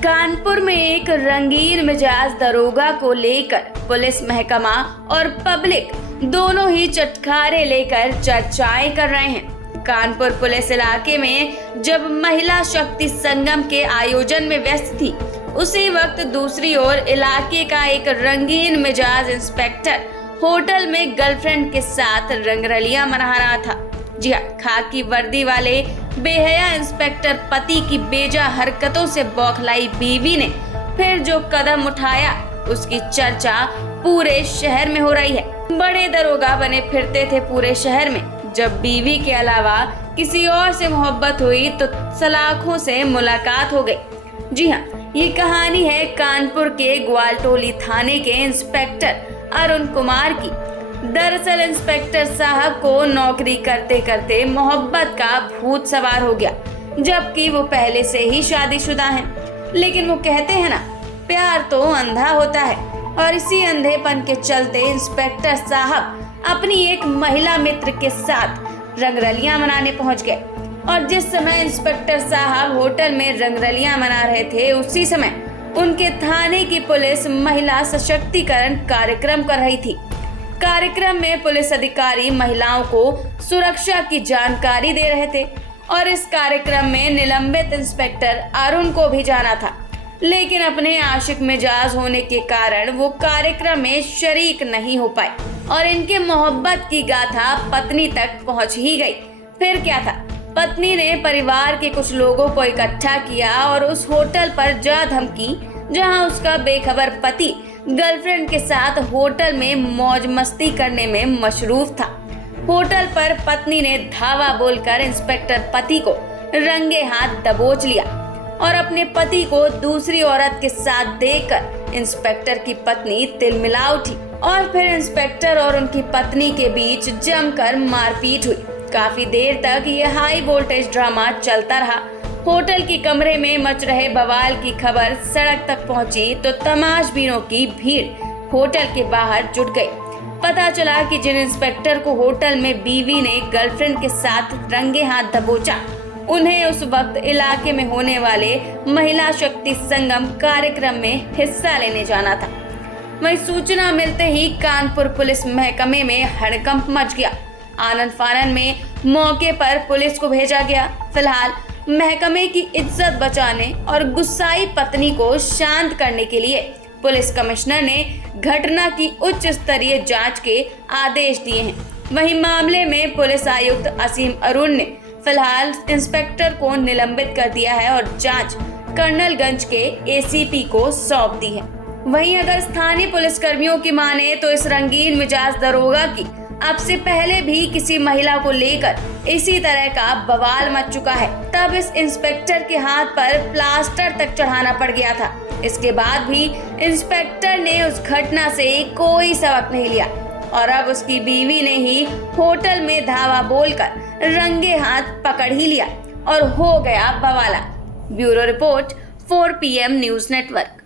कानपुर में एक रंगीन मिजाज दरोगा को लेकर पुलिस महकमा और पब्लिक दोनों ही चटखारे लेकर चर्चाएं कर रहे हैं। कानपुर पुलिस इलाके में जब महिला शक्ति संगम के आयोजन में व्यस्त थी, उसी वक्त दूसरी ओर इलाके का एक रंगीन मिजाज इंस्पेक्टर होटल में गर्लफ्रेंड के साथ रंगरलियां मना रहा था। जी हाँ, खाकी वर्दी वाले बेहया इंस्पेक्टर पति की बेजा हरकतों से बौखलाई बीवी ने फिर जो कदम उठाया, उसकी चर्चा पूरे शहर में हो रही है। बड़े दरोगा बने फिरते थे पूरे शहर में। जब बीवी के अलावा किसी और से मोहब्बत हुई तो सलाखों से मुलाकात हो गई। जी हाँ, ये कहानी है कानपुर के ग्वालटोली थाने के इंस्पेक्टर अरुण कुमार की। दरअसल इंस्पेक्टर साहब को नौकरी करते करते मोहब्बत का भूत सवार हो गया, जबकि वो पहले से ही शादीशुदा हैं। लेकिन वो कहते हैं ना, प्यार तो अंधा होता है, और इसी अंधेपन के चलते इंस्पेक्टर साहब अपनी एक महिला मित्र के साथ रंगरलियां मनाने पहुंच गए। और जिस समय इंस्पेक्टर साहब होटल में रंगरलियां मना रहे थे, उसी समय उनके थाने की पुलिस महिला सशक्तिकरण कार्यक्रम कर रही थी। कार्यक्रम में पुलिस अधिकारी महिलाओं को सुरक्षा की जानकारी दे रहे थे और इस कार्यक्रम में निलंबित इंस्पेक्टर अरुण को भी जाना था, लेकिन अपने आशिक मिजाज होने के कारण वो कार्यक्रम में शरीक नहीं हो पाए और इनके मोहब्बत की गाथा पत्नी तक पहुंच ही गई। फिर क्या था, पत्नी ने परिवार के कुछ लोगों को इकट्ठा किया और उस होटल पर जा धमकी, जहां उसका बेखबर पति गर्लफ्रेंड के साथ होटल में मौज मस्ती करने में मशरूफ था। होटल पर पत्नी ने धावा बोलकर इंस्पेक्टर पति को रंगे हाथ दबोच लिया और अपने पति को दूसरी औरत के साथ देखकर इंस्पेक्टर की पत्नी तिलमिला उठी और फिर इंस्पेक्टर और उनकी पत्नी के बीच जमकर मारपीट हुई। काफी देर तक ये हाई वोल्टेज ड्रामा चलता रहा। होटल के कमरे में मच रहे बवाल की खबर सड़क तक पहुंची तो तमाशबीनों की भीड़ होटल के बाहर जुट गई। पता चला कि जिन इंस्पेक्टर को होटल में बीवी ने गर्लफ्रेंड के साथ रंगे हाथ दबोचा, उन्हें उस वक्त इलाके में होने वाले महिला शक्ति संगम कार्यक्रम में हिस्सा लेने जाना था। वहीं सूचना मिलते ही कानपुर पुलिस महकमे में हड़कंप मच गया। आनंद फानन में मौके पर पुलिस को भेजा गया। फिलहाल महकमे की इज्जत बचाने और गुस्साई पत्नी को शांत करने के लिए पुलिस कमिश्नर ने घटना की उच्च स्तरीय जांच के आदेश दिए हैं। वहीं मामले में पुलिस आयुक्त असीम अरुण ने फिलहाल इंस्पेक्टर को निलंबित कर दिया है और जांच कर्नलगंज के एसीपी को सौंप दी है। वहीं अगर स्थानीय पुलिसकर्मियों की माने तो इस रंगीन मिजाज दरोगा की अब से पहले भी किसी महिला को लेकर इसी तरह का बवाल मच चुका है। तब इस इंस्पेक्टर के हाथ पर प्लास्टर तक चढ़ाना पड़ गया था। इसके बाद भी इंस्पेक्टर ने उस घटना से कोई सबक नहीं लिया और अब उसकी बीवी ने ही होटल में धावा बोलकर रंगे हाथ पकड़ ही लिया और हो गया बवाला। Bureau report 4 PM news network.